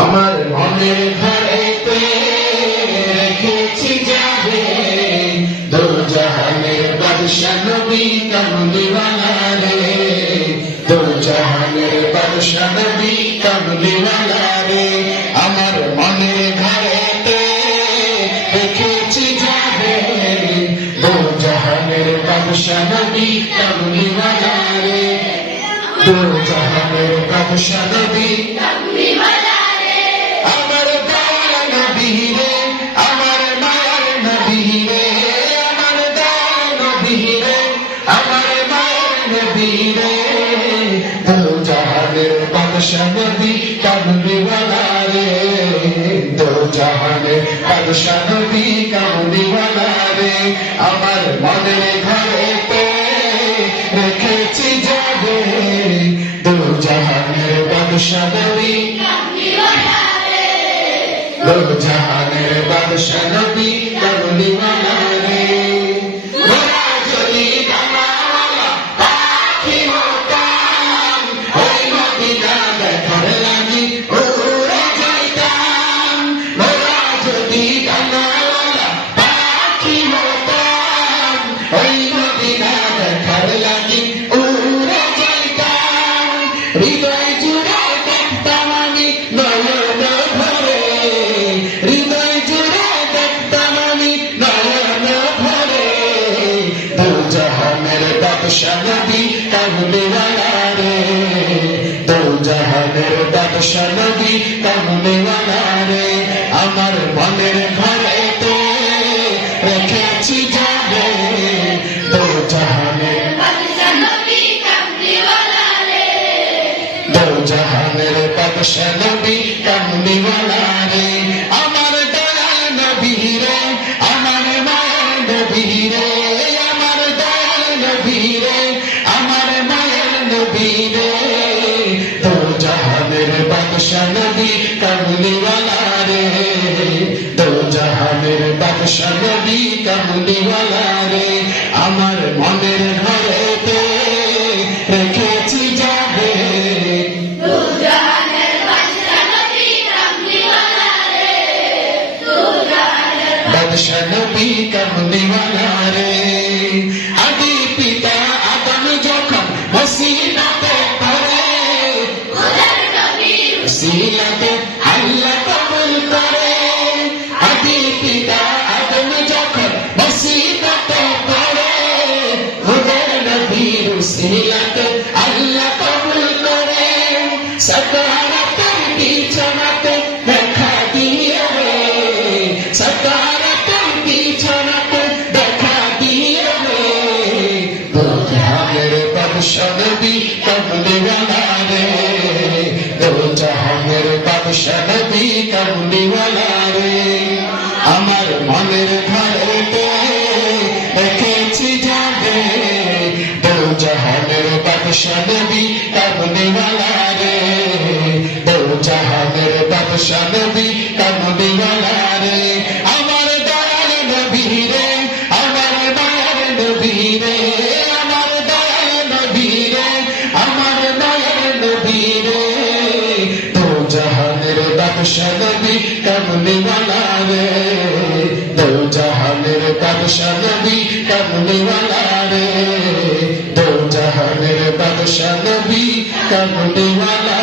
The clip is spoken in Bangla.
আমার মনের ঘরেতে রেখেছি যাবে দো জাহানের বাদশা নবী কামলিওয়ালা রে, দো জাহানের বাদশা নবী কামলিওয়ালা রে। আমার মনের ঘরেতে রেখেছি যাবে দো জাহানের বাদশা নবী কামলিওয়ালা রে, দো জাহানের বাদশা নবী কামলিওয়ালা রে। আমার দয়ার নবী রে, আমার মায়ার নবী রে, আমার দয়ার নবী রে, আমার মায়ার নবী রে, দো জাহানের বাদশা নবী কামলিওয়ালা রে, দো জাহানের বাদশা নবী কামলিওয়ালা রে। আমার মনের ঘরেতে রেখেছি যাবে দো জাহানের বাদশা নবী কামলিওয়ালা রে, দো জাহানের বাদশা নবী কামলিওয়ালা রে। ওরা যদি ডানাওয়ালা পাখি হতাম, ওই মদিনা দেখার লাগি উড়ে যাইতাম। ওরা যদি ডানাওয়ালা পাখি হতাম, ওই মদিনা দেখার লাগি উড়ে যাইতাম। হৃদয় জুড়ে দেখতাম আমি নয়ন ভরে, হৃদয় জুড়ে দেখতাম আমি নয়ন ভরে, দো জাহানের বাদশা নবী কামলিওয়ালা রে, দো জাহানের বাদশা নবী কামলিওয়ালা রে। আমার মনের ঘরেতে রেখেছি যাবে দো জাহানের বাদশা নবী কামলিওয়ালা রে, দো জাহানের বাদশা নবী কামলিওয়ালা রে। আমার দয়ার নবী রে, আমার মায়ের নবী রে, আমার দয়ার নবী রে, আমার মায়ের নবী রে, দো জাহানের বাদশা নবী কামলিওয়ালা রে, দো জাহানের বাদশা নবী কামলিওয়ালা রে। আমার মনের ঘরেতে রেখেছি যাবে দো জাহানের বাদশা নবী কামলিওয়ালা রে, দো জাহানের বাদশা নবী কামলিওয়ালা রে। আদি পিতা আদম যখন মসজিদে পড়ে, খোদার নবীর ওসিলাতে আল্লাহ কবুল করে। আদি পিতা আদম যখন মসজিদে পড়ে, খোদার নবীর ওসিলাতে আল্লাহ কবুল করে। সাকারাতের বিছানাতে দেখা দিয়ে রে, সাকারাতের বিছানাতে দেখা দিয়ে রে, দো জাহানের বাদশা নবী কামলিওয়ালা রে, দো জাহানের বাদশা নবী কামলিওয়ালা রে। আমার মনের ঘরেতে রেখেছি যাবে দো জাহানের বাদশা নবী কামলিওয়ালা রে, দো জাহানের বাদশা নবী কামলিওয়ালা রে। আমার দয়ার নবী রে, আমার মায়ার নবী রে, আমার দয়ার নবী রে, আমার মায়ার নবী রে, দো জাহানের বাদশা নবী কামলিওয়ালা রে, দো জাহানের বাদশা নবী কামলিওয়ালা রে, দো জাহানের বাদশা নবী কামলিওয়ালা